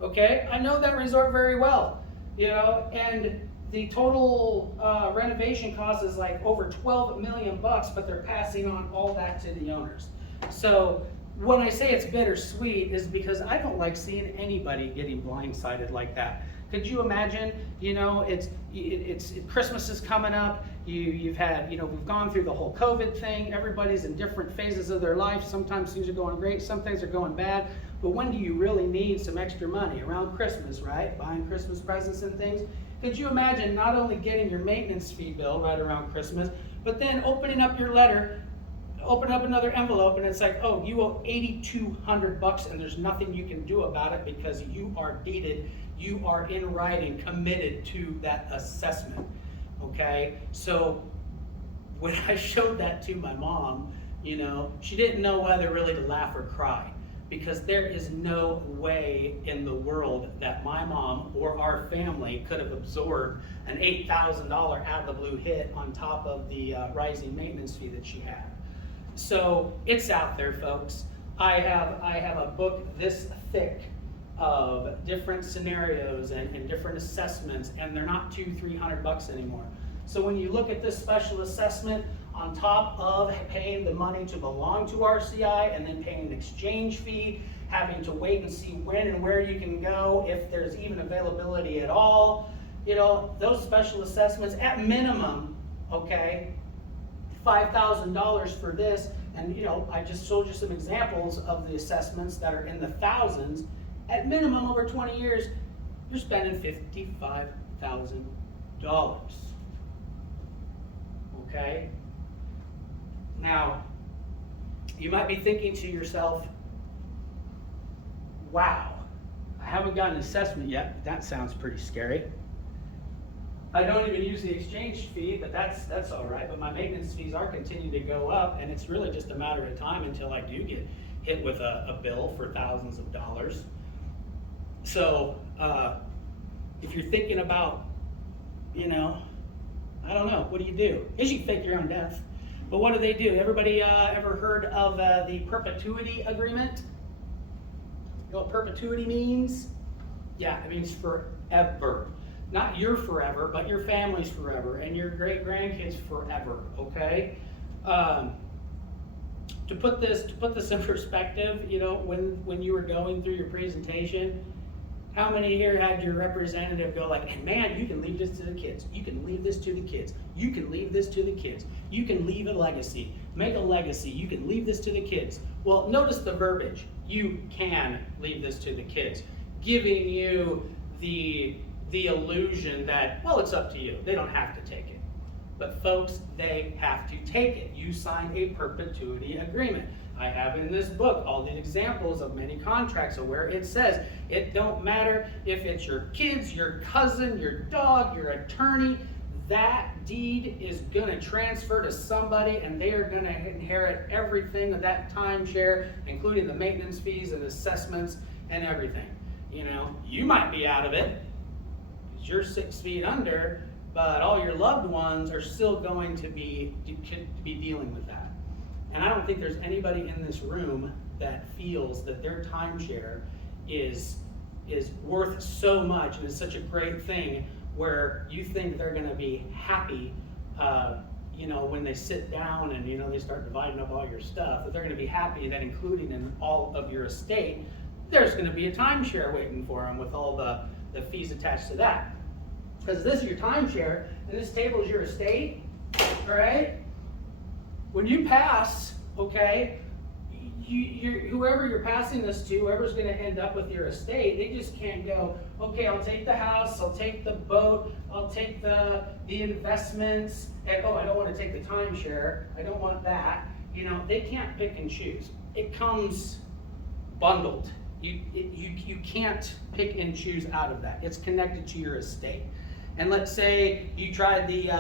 Okay, I know that resort very well, you know, and the total renovation cost is like over $12 million, but they're passing on all that to the owners. So when I say it's bittersweet is because I don't like seeing anybody getting blindsided like that. Could you imagine, you know, it's Christmas is coming up, you've had, you know, we've gone through the whole COVID thing, everybody's in different phases of their life, sometimes things are going great, some things are going bad, but when do you really need some extra money? Around Christmas, right? Buying Christmas presents and things. Could you imagine not only getting your maintenance fee bill right around Christmas, but then opening up your letter, open up another envelope, and it's like, oh, you owe $8,200 and there's nothing you can do about it because you are deeded, you are in writing committed to that assessment, okay? So when I showed that to my mom, you know, she didn't know whether really to laugh or cry, because there is no way in the world that my mom or our family could have absorbed an $8,000 out of the blue hit on top of the rising maintenance fee that she had. So it's out there, folks. I have a book this thick of different scenarios and different assessments, and they're not $200-300 anymore. So when you look at this special assessment, on top of paying the money to belong to RCI and then paying an exchange fee, having to wait and see when and where you can go, if there's even availability at all, you know, those special assessments at minimum, okay, $5,000 for this, and you know, I just showed you some examples of the assessments that are in the thousands. At minimum, over 20 years, you're spending $55,000. Okay? Now, you might be thinking to yourself, wow, I haven't got an assessment yet, but that sounds pretty scary. I don't even use the exchange fee, but that's all right. But my maintenance fees are continuing to go up, and it's really just a matter of time until I do get hit with a bill for thousands of dollars. So if you're thinking about, you know, I don't know, what do? Is you fake your own death. But what do? Everybody ever heard of the perpetuity agreement? You know what perpetuity means? Yeah, it means forever. Not your forever, but your family's forever, and your great-grandkids forever, okay? To put this in perspective, you know, when you were going through your presentation, how many here had your representative go like, hey, man, you can leave this to the kids. You can leave this to the kids. You can leave this to the kids. You can leave a legacy. Make a legacy. You can leave this to the kids. Well, notice the verbiage. You can leave this to the kids, giving you the illusion that, well, it's up to you. They don't have to take it. But folks, they have to take it. You signed a perpetuity agreement. I have in this book all the examples of many contracts of where it says it don't matter if it's your kids, your cousin, your dog, your attorney, that deed is going to transfer to somebody and they are going to inherit everything of that timeshare, including the maintenance fees and assessments and everything. You know, you might be out of it because you're 6 feet under, but all your loved ones are still going to be dealing with that. And I don't think there's anybody in this room that feels that their timeshare is worth so much and is such a great thing where you think they're going to be happy, you know, when they sit down and, you know, they start dividing up all your stuff, that they're going to be happy that including in all of your estate, there's going to be a timeshare waiting for them with all the fees attached to that. Because this is your timeshare and this table is your estate, all right? When you pass, okay, whoever you're passing this to, whoever's going to end up with your estate, they just can't go, okay, I'll take the house, I'll take the boat, I'll take the investments, and oh, I don't want to take the timeshare, I don't want that. You know, they can't pick and choose. It comes bundled. You can't pick and choose out of that. It's connected to your estate. And let's say you tried the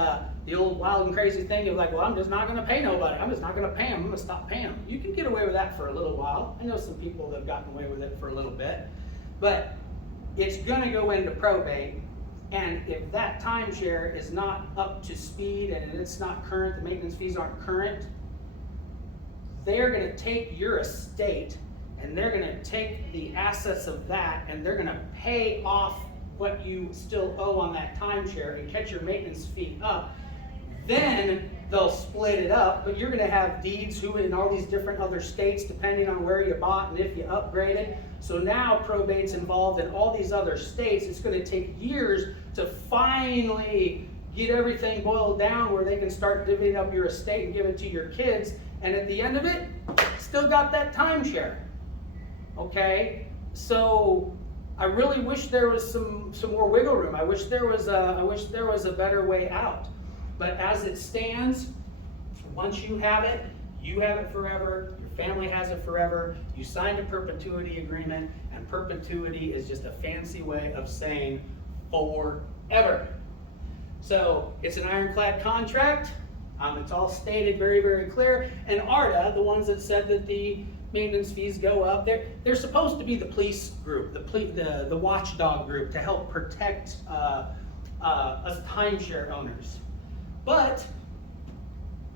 old wild and crazy thing of like, well, I'm just not going to pay nobody. I'm just not going to pay them. I'm going to stop paying them. You can get away with that for a little while. I know some people that have gotten away with it for a little bit. But it's going to go into probate. And if that timeshare is not up to speed and it's not current, the maintenance fees aren't current, they're going to take your estate and they're going to take the assets of that and they're going to pay off what you still owe on that timeshare and catch your maintenance fee up. Then they'll split it up, but you're going to have deeds in all these different other states depending on where you bought and if you upgraded. So now probate's involved in all these other states. It's going to take years to finally get everything boiled down where they can start divvying up your estate and give it to your kids. And at the end of it, still got that timeshare. Okay? So I really wish there was some more wiggle room. I wish there was a better way out. But as it stands, once you have it forever. Your family has it forever. You signed a perpetuity agreement, and perpetuity is just a fancy way of saying forever. So it's an ironclad contract. It's all stated very, very clear. And ARDA, the ones that said that the maintenance fees go up, they're supposed to be the police group, the watchdog group to help protect us timeshare owners. But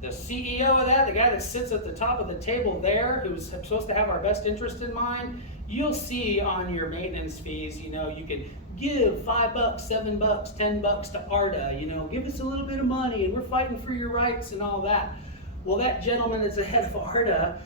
the CEO of that, the guy that sits at the top of the table there, who's supposed to have our best interest in mind, you'll see on your maintenance fees, you know, you can give $5, $7, $10 to ARDA, you know, give us a little bit of money and we're fighting for your rights and all that. Well, that gentleman that's the head of ARDA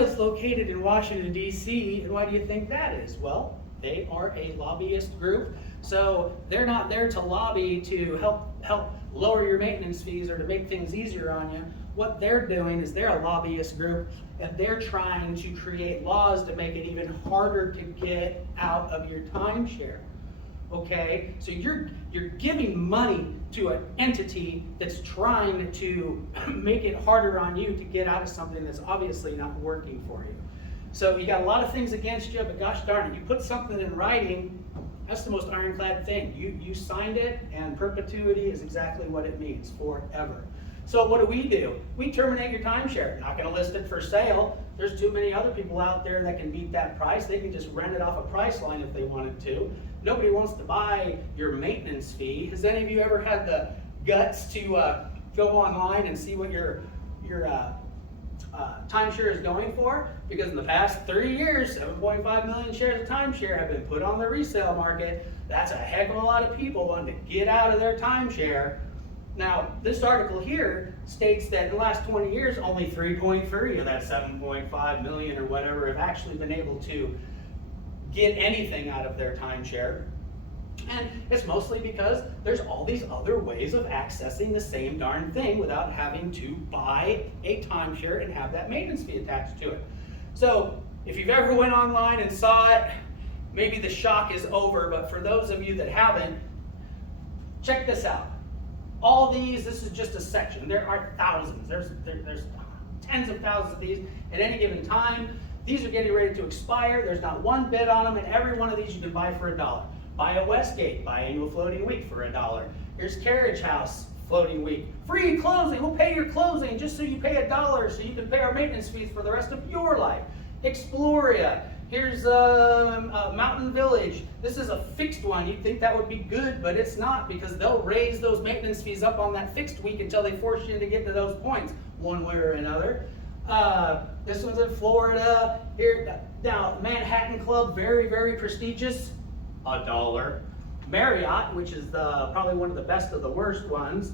is located in Washington, D.C., and why do you think that is? Well, they are a lobbyist group, so they're not there to lobby to help lower your maintenance fees or to make things easier on you. What they're doing is they're a lobbyist group, and they're trying to create laws to make it even harder to get out of your timeshare. Okay, so you're giving money to an entity that's trying to make it harder on you to get out of something that's obviously not working for you. So you got a lot of things against you, but gosh darn it, you put something in writing, that's the most ironclad thing. You signed it, and perpetuity is exactly what it means, forever. So what do? We terminate your timeshare. Not going to list it for sale. There's too many other people out there that can beat that price. They can just rent it off a price line if they wanted to. Nobody wants to buy your maintenance fee. Has any of you ever had the guts to go online and see what your timeshare is going for? Because in the past 30 years, 7.5 million shares of timeshare have been put on the resale market. That's a heck of a lot of people wanting to get out of their timeshare. Now, this article here states that in the last 20 years, only 3.3 of that 7.5 million or whatever have actually been able to get anything out of their timeshare. And it's mostly because there's all these other ways of accessing the same darn thing without having to buy a timeshare and have that maintenance fee attached to it. So if you've ever went online and saw it, maybe the shock is over, but for those of you that haven't, check this out. All these, this is just a section. There are thousands. There's tens of thousands of these at any given time. These are getting ready to expire. There's not one bid on them, and every one of these you can buy for $1. Buy a Westgate, biannual floating week for $1. Here's Carriage House floating week. Free closing, we'll pay your closing just so you pay $1 so you can pay our maintenance fees for the rest of your life. Exploria, here's Mountain Village. This is a fixed one. You'd think that would be good, but it's not, because they'll raise those maintenance fees up on that fixed week until they force you to get to those points one way or another. This one's in Florida. Here, now Manhattan Club, very, very prestigious, $1. Marriott, which is probably one of the best of the worst ones.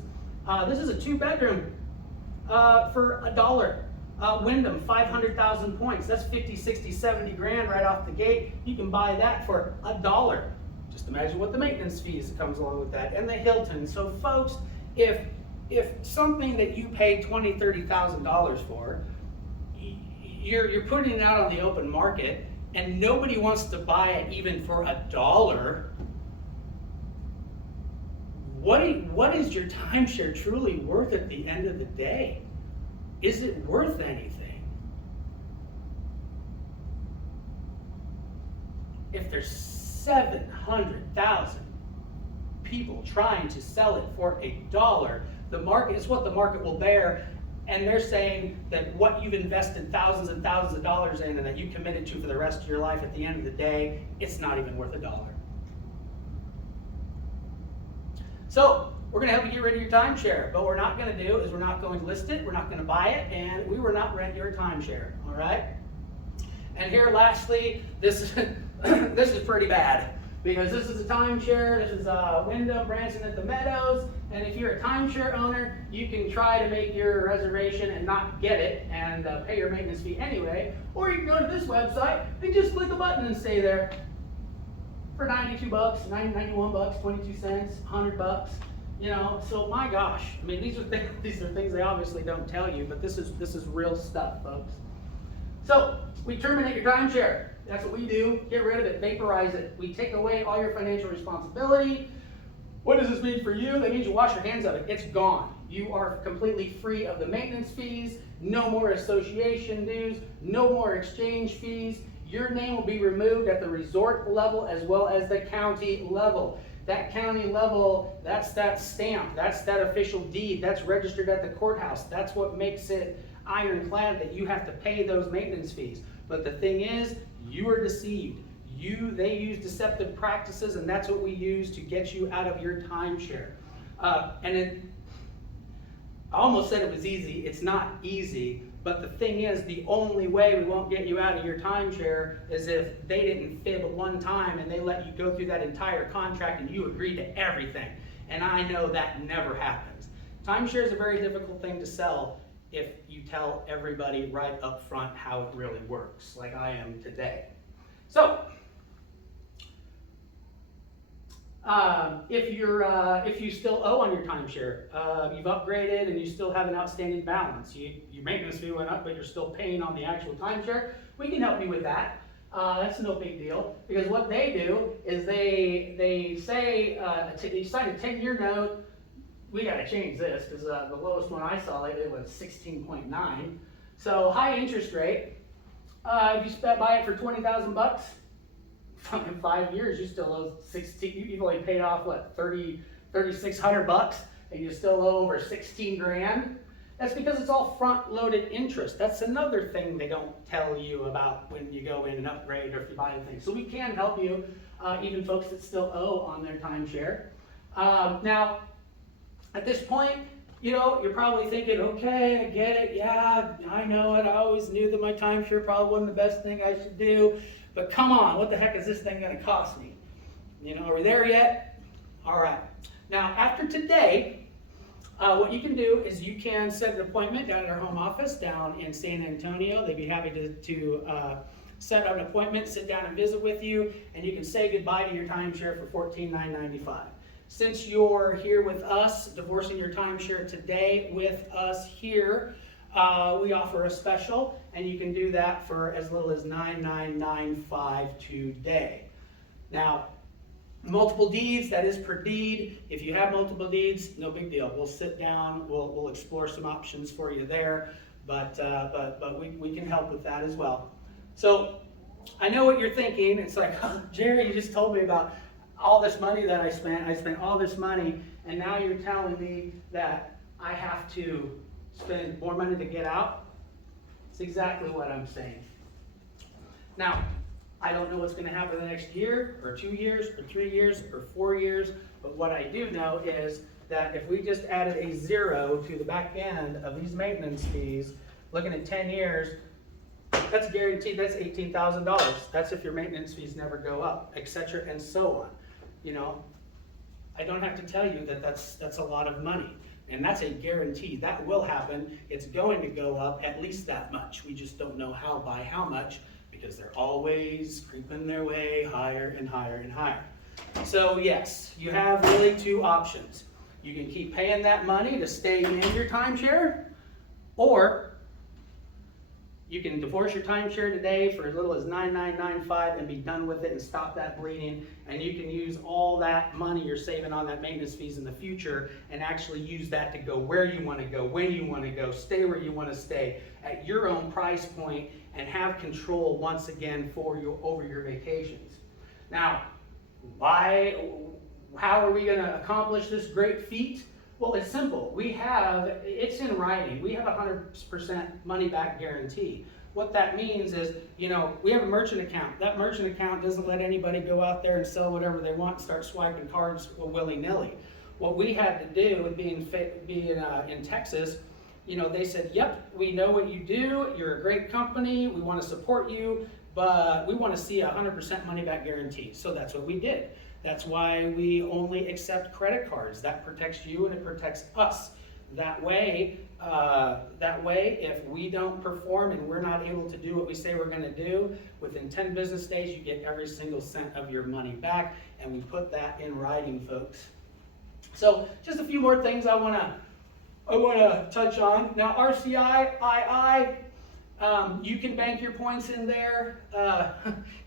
This is a 2-bedroom for $1. Wyndham, 500,000 points. That's 50, 60, 70 grand right off the gate. You can buy that for $1. Just imagine what the maintenance fees comes along with that. And the Hilton. So folks, if something that you paid $20,000, $30,000 for, you're putting it out on the open market and nobody wants to buy it even for $1. What is your timeshare truly worth at the end of the day? Is it worth anything? If there's 700,000 people trying to sell it for $1, the market is what the market will bear, and they're saying that what you've invested thousands and thousands of dollars in and that you committed to for the rest of your life, at the end of the day, it's not even worth $1. So we're going to help you get rid of your timeshare, but what we're not going to do is we're not going to list it, we're not going to buy it, and we will not rent your timeshare, all right? And here, lastly, this is pretty bad, because this is a timeshare. This is Wyndham, Branson at the Meadows, and if you're a timeshare owner, you can try to make your reservation and not get it and pay your maintenance fee anyway, or you can go to this website and just click a button and stay there for $92, $91, 22 cents, $100. You know, so my gosh, I mean, these are things they obviously don't tell you, but this is real stuff, folks. So we terminate your timeshare. That's what we do. Get rid of it, vaporize it. We take away all your financial responsibility. What does this mean for you? That means you wash your hands of it. It's gone. You are completely free of the maintenance fees, no more association dues, no more exchange fees. Your name will be removed at the resort level as well as the county level. That county level, that's that stamp, that's that official deed, that's registered at the courthouse. That's what makes it ironclad that you have to pay those maintenance fees. But the thing is, you are deceived. They use deceptive practices, and that's what we use to get you out of your timeshare. I almost said it was easy. It's not easy. But the thing is, the only way we won't get you out of your timeshare is if they didn't fib at one time and they let you go through that entire contract and you agreed to everything. And I know that never happens. Timeshare is a very difficult thing to sell if you tell everybody right up front how it really works, like I am today. So, if you still owe on your timeshare, you've upgraded and you still have an outstanding balance, your maintenance fee went up, but you're still paying on the actual timeshare, we can help you with that. That's no big deal, because what they do is they say, you sign a 10-year note. We got to change this, because the lowest one I saw lately was 16.9. So high interest rate. If you buy it for $20,000, in 5 years you still owe 16. You've only paid off what, $3,600, and you still owe over 16 grand. That's because it's all front-loaded interest. That's another thing they don't tell you about when you go in and upgrade or if you buy a thing. So we can help you, even folks that still owe on their timeshare. Now, at this point, you know, you're probably thinking, okay, I get it, yeah, I know it, I always knew that my timeshare probably wasn't the best thing I should do, but come on, what the heck is this thing gonna cost me? You know, are we there yet? All right. Now, after today, what you can do is you can set an appointment down at our home office down in San Antonio. They'd be happy to set up an appointment, sit down and visit with you, and you can say goodbye to your timeshare for $14,995. Since you're here with us, divorcing your timeshare today with us here, we offer a special, and you can do that for as little as $9,995 today. Now, multiple deeds, that is per deed. If you have multiple deeds, no big deal. We'll sit down, we'll explore some options for you there, but we can help with that as well. So, I know what you're thinking. It's like, oh, Jerry, you just told me about all this money that I spent all this money, and now you're telling me that I have to spend more money to get out? It's exactly what I'm saying. Now, I don't know what's going to happen the next year, or 2 years, or 3 years, or 4 years, but what I do know is that if we just added a 0 to the back end of these maintenance fees, looking at 10 years, that's guaranteed. That's $18,000. That's if your maintenance fees never go up, etc., and so on. You know, I don't have to tell you that that's a lot of money, and that's a guarantee. That will happen. It's going to go up at least that much. We just don't know by how much, because they're always creeping their way higher and higher and higher. So yes, you have really two options. You can keep paying that money to stay in your timeshare, or You can divorce your timeshare today for as little as $9,995 and be done with it and stop that bleeding. And you can use all that money you're saving on that maintenance fees in the future and actually use that to go where you want to go, when you want to go, stay where you want to stay at your own price point and have control once again over your vacations. Now, how are we going to accomplish this great feat? Well, it's simple. It's in writing. We have a 100% money back guarantee. What that means is, we have a merchant account. That merchant account doesn't let anybody go out there and sell whatever they want and start swiping cards willy-nilly. What we had to do with being in Texas, they said, yep, we know what you do. You're a great company. We want to support you, but we want to see a 100% money back guarantee. So that's what we did. That's why we only accept credit cards. That protects you and it protects us. That way, if we don't perform and we're not able to do what we say we're going to do, within 10 business days, you get every single cent of your money back, and we put that in writing, folks. So, just a few more things I want to touch on. Now, RCI, you can bank your points in there.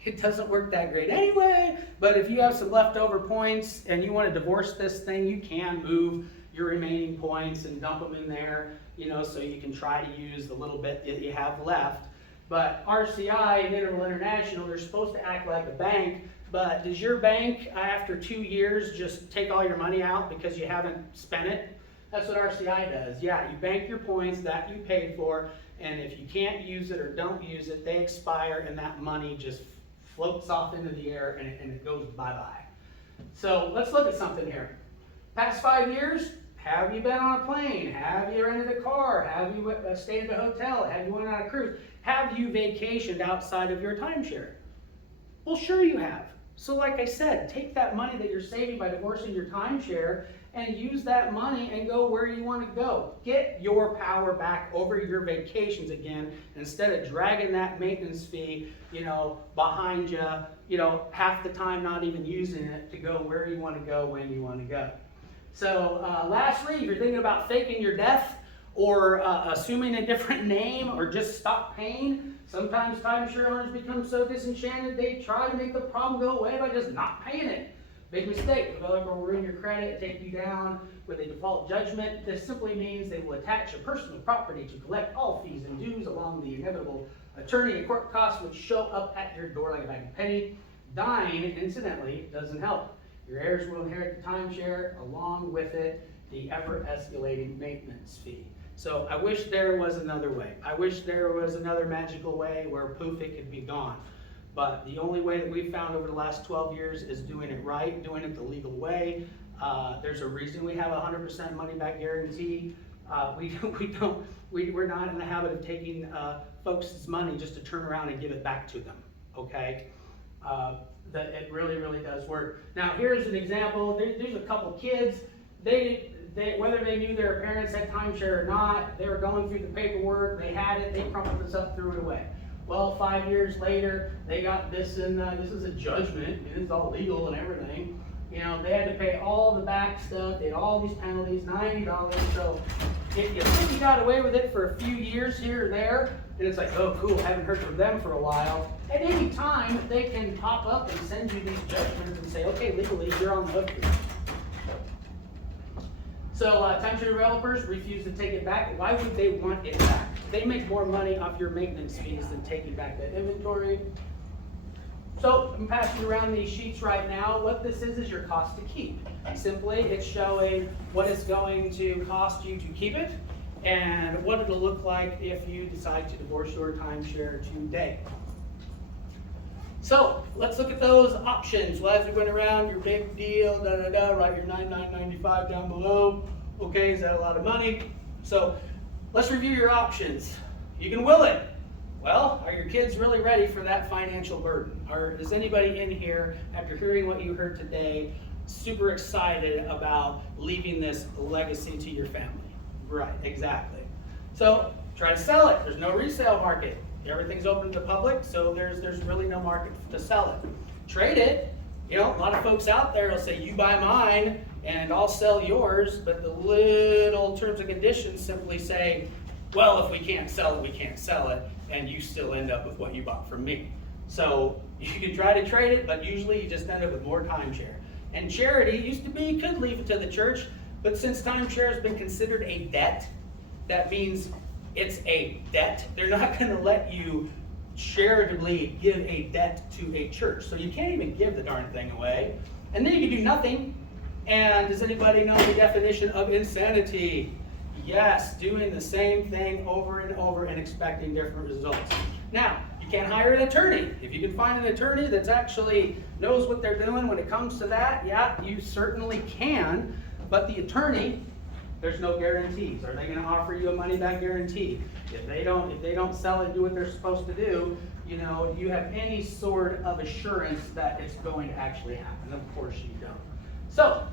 It doesn't work that great anyway, but if you have some leftover points and you want to divorce this thing, you can move your remaining points and dump them in there, so you can try to use the little bit that you have left. But RCI and Interval International, they're supposed to act like a bank, but does your bank, after 2 years, just take all your money out because you haven't spent it? That's what RCI does. Yeah, you bank your points that you paid for, and if you can't use it or don't use it, they expire and that money just floats off into the air and it goes bye-bye. So let's look at something here. Past 5 years, have you been on a plane? Have you rented a car? Have you stayed at a hotel? Have you went on a cruise? Have you vacationed outside of your timeshare? Well, sure you have. So like I said, take that money that you're saving by divorcing your timeshare and use that money and go where you want to go. Get your power back over your vacations again instead of dragging that maintenance fee, behind you, half the time not even using it to go where you want to go, when you want to go. So lastly, if you're thinking about faking your death or assuming a different name or just stop paying, sometimes timeshare owners become so disenchanted they try to make the problem go away by just not paying it. Big mistake. The developer will ruin your credit, take you down with a default judgment. This simply means they will attach your personal property to collect all fees and dues along the inevitable attorney and court costs which show up at your door like a bag of penny. Dying, incidentally, doesn't help. Your heirs will inherit the timeshare, along with it, the ever-escalating maintenance fee. So I wish there was another way. I wish there was another magical way where poof, it could be gone. But the only way that we've found over the last 12 years is doing it right, doing it the legal way. There's a reason we have a 100% money-back guarantee. We're not in the habit of taking folks' money just to turn around and give it back to them, okay? That it really, really does work. Now, here's an example. There's a couple kids. Whether they knew their parents had timeshare or not, they were going through the paperwork. They had it. They crumpled this up, threw it away. Well, 5 years later, they got this, and this is a judgment. It's all legal and everything. They had to pay all the back stuff. They had all these penalties, $90. So if you think you got away with it for a few years here or there, and it's like, oh, cool, haven't heard from them for a while. At any time, they can pop up and send you these judgments and say, okay, legally, you're on the hook for this. So timeshare developers refuse to take it back. Why would they want it back? They make more money off your maintenance fees than taking back that inventory. So I'm passing around these sheets right now. What this is your cost to keep. Simply, it's showing what it's going to cost you to keep it and what it'll look like if you decide to divorce your timeshare today. So let's look at those options. Well, as we went around, your big deal, write your $9,995 down below. Okay, is that a lot of money? So let's review your options. You can will it. Well, are your kids really ready for that financial burden? Or is anybody in here, after hearing what you heard today, super excited about leaving this legacy to your family? Right, exactly. So try to sell it. There's no resale market. Everything's open to the public, so there's really no market to sell it. Trade it. A lot of folks out there will say, you buy mine and I'll sell yours, but the little terms and conditions simply say, well, if we can't sell it, we can't sell it, and you still end up with what you bought from me. So you can try to trade it, but usually you just end up with more timeshare. And charity used to be you could leave it to the church, but since timeshare has been considered a debt, that means it's a debt. They're not going to let you charitably give a debt to a church. So you can't even give the darn thing away. And then you can do nothing. And does anybody know the definition of insanity? Yes, doing the same thing over and over and expecting different results. Now, you can't hire an attorney. If you can find an attorney that actually knows what they're doing when it comes to that, yeah, you certainly can. But the attorney, there's no guarantees. Are they going to offer you a money-back guarantee? If they don't sell it and do what they're supposed to do, you know, do you have any sort of assurance that it's going to actually happen? Of course you don't. So,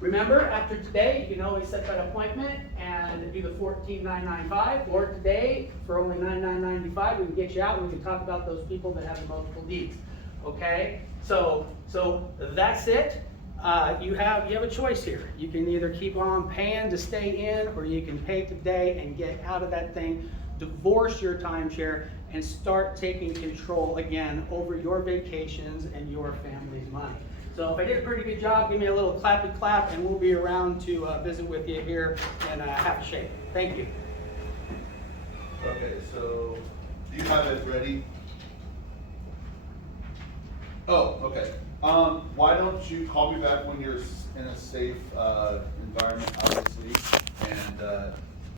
remember, after today, you can always set that appointment and do the $14,995. Or today, for only $99.95, we can get you out and we can talk about those people that have the multiple deeds. Okay? So that's it. You have a choice here. You can either keep on paying to stay in, or you can pay today and get out of that thing, divorce your timeshare, and start taking control again over your vacations and your family's money. So if I did a pretty good job, give me a little clappy clap, and we'll be around to visit with you here and have a shake. Thank you. Okay, so do you have it ready? Oh, okay. Why don't you call me back when you're in a safe environment, obviously, and